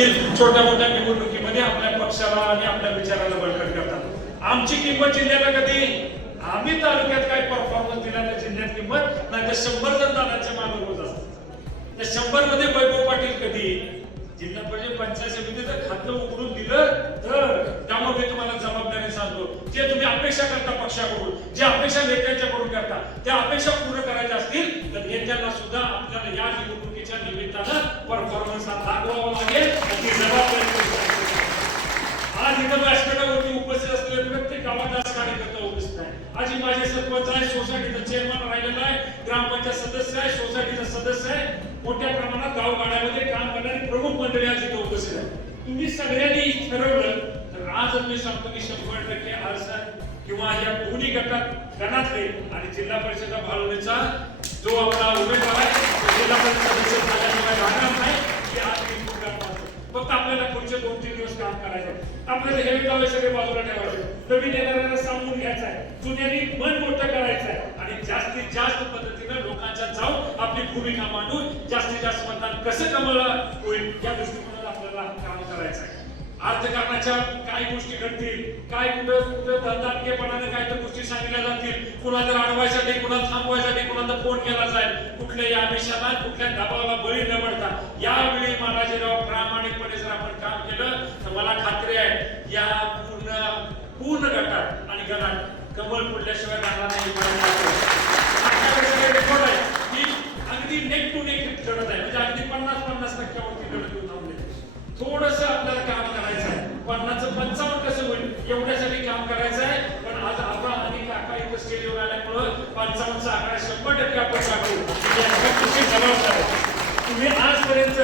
छोट्या मोठ्या निवडणुकीमध्ये आपल्या पक्षाला आणि आपल्या विचाराला बळकट करतात। आमची किंमत जिल्ह्याला कधी आम्ही तालुक्यात काय परफॉर्मन्स दिला तर जिल्ह्यात किंमत नाही तर 100 जण दादाच्या मागे रोज असतात। त्या 100 मध्ये वैभव पाटील कधी जिल्हा परिषद पंचायत समितीचं खातं उघडून दिलं तर त्यामुळे मी तुम्हाला जबाबदारी सांगतो, जे तुम्ही अपेक्षा करता पक्षाकडून, जे अपेक्षा नेत्यांच्याकडून करता, त्या अपेक्षा पूर्ण करायच्या असतील तर नेत्यांना सुद्धा आपल्याला या निवडणुकीच्या निमित्तानं परफॉर्मन्स दाखवावा लागेल। ती जबाबदारी आज इथं व्यासपीठावरती उपस्थित असलेले प्रत्येक गावात आज कार्यकर्ता उपस्थित आहे। आज माझे सरपंच आहे, सोसायटीचा चेअरमन राहिलेला आहे, ग्रामपंचायत सदस्य आहे, सोसायटीचा सदस्य आहे, मोठ्या प्रमाणात गावगाड्यामध्ये काम करणारी प्रमुख मंडळी आज इथे उपस्थित आहे। तुम्ही सगळ्यांनी ठरवलं तर आज मी सांगतो की 100% आरसा किंवा या दोन्ही गणातले आणि जिल्हा परिषद भालवणीचा जो आपला उमेदवार आहे जिल्हा परिषद सदस्य झाल्याशिवाय राहणार नाही की आज मी फक्त आपल्याला पुढचे 2-3 दिवस काम करायचं। आपल्याला हे दावे सगळे बाजूला ठेवायचे, नवीन येणाऱ्यांना सांगून घ्यायचं आहे, जुन्यांनी मन मोठं करायचं आहे आणि जास्तीत जास्त पद्धतीने लोकांच्या जाऊन आपली भूमिका मांडून जास्तीत जास्त मतदान कसं कमवलं होईल या दृष्टिकोनात आपल्याला काम करायचं आहे। अर्थकारणाच्या काय गोष्टी घडतील, काय कुठं धंदाटकेपणाने काय तर गोष्टी सांगितल्या जातील, कुणाला अडवायसाठी, कुणाला थांबवायसाठी कुणाला फोन केला जाईल, कुठल्याही आमिषाला कुठल्या दबावाला बळी न पडता यावेळी महाराजराव प्रामाणिकपणे जर आपण काम केलं तर मला खात्री आहे या पूर्ण गटात आणि गणात कमळ फुटल्याशिवाय राहणार नाही। रेकॉर्ड आहे की अगदी नेक टू नेक लढत आहे, म्हणजे अगदी 50-50% लढत होऊन थांबले। थोडंसं आपल्याला काम करायचं आहे, 50चं 55 कसं होईल एवढ्यासाठी काम करायचं आहे। पण आज आपण आणि काका इथं स्टेजवर आल्यामुळं 55चा आकडा 100% आपण टाकू। तुम्ही आजपर्यंत